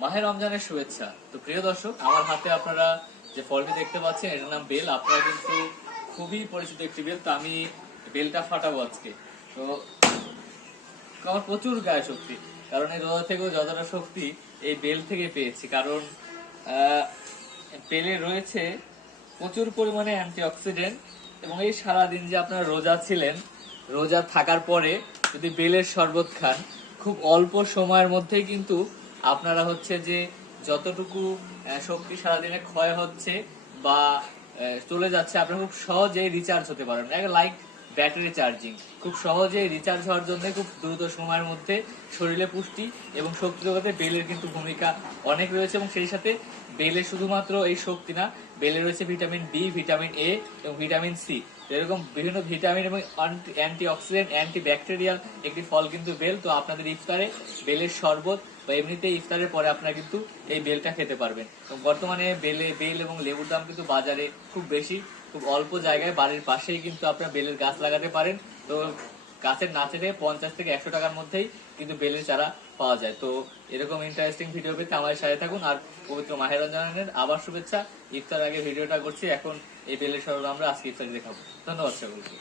মাহে রমজানের শুভেচ্ছা। তো প্রিয় দর্শক, আমার হাতে আপনারা যে ফলটি দেখতে পাচ্ছেন এটার নাম বেল। আপনারা কিন্তু খুবই পরিচিত একটি বেল। তো আমি বেলটা ফাটাবো আজকে। তো আমার প্রচুর গায়ে শক্তি, কারণ এই রোজা থেকেও যতটা শক্তি এই বেল থেকে পেয়েছি। কারণ বেলে রয়েছে প্রচুর পরিমাণে অ্যান্টিঅক্সিডেন্ট, এবং এই সারাদিন যে আপনারা রোজা ছিলেন, রোজা থাকার পরে যদি বেলের শরবত খান, খুব অল্প সময়ের মধ্যেই কিন্তু আপনারা হচ্ছে যে যতটুকু শক্তি সারাদিনে ক্ষয় হচ্ছে বা চলে যাচ্ছে, আপনারা খুব সহজেই রিচার্জ হতে পারেন। লাইক ব্যাটারি চার্জিং, খুব সহজেই রিচার্জ হওয়ার জন্য খুব দ্রুত সময়ের মধ্যে শরীরে পুষ্টি এবং শক্তি যোগাতে বেলের কিন্তু ভূমিকা অনেক রয়েছে। এবং সেই সাথে বেলে শুধুমাত্র এই শক্তি না, বেলে রয়েছে ভিটামিন বি, ভিটামিন এ এবং ভিটামিন সি। এরকম বিভিন্ন ভিটামিন এবং অ্যান্টি অক্সিডেন্ট, অ্যান্টি ব্যাকটেরিয়াল একটি ফল কিন্তু বেল। তো আপনাদের ইফতারে বেলের শরবত বা এমনিতে ইফতারের পরে আপনারা কিন্তু এই বেলটা খেতে পারবেন। এবং বর্তমানে বেল এবং লেবুর দাম কিন্তু বাজারে খুব বেশি। খুব অল্প জায়গায় বাড়ির পাশেই কিন্তু আপনারা বেলের গাছ লাগাতে পারেন। তো গাছের না চেয়ে 50 থেকে 100 টাকার মধ্যেই কিন্তু বেলের চারা পাওয়া যায়। তো এরকম ইন্টারেস্টিং ভিডিও পেতে আমাদের সাথে থাকুন। আর পবিত্র মাহে রমজানের আবার শুভেচ্ছা। ইফতার আগে ভিডিওটা করছি, এখন এই বেলের শরবত আমরা আজকে ইফতারে দেখাবো। ধন্যবাদ সকলকে।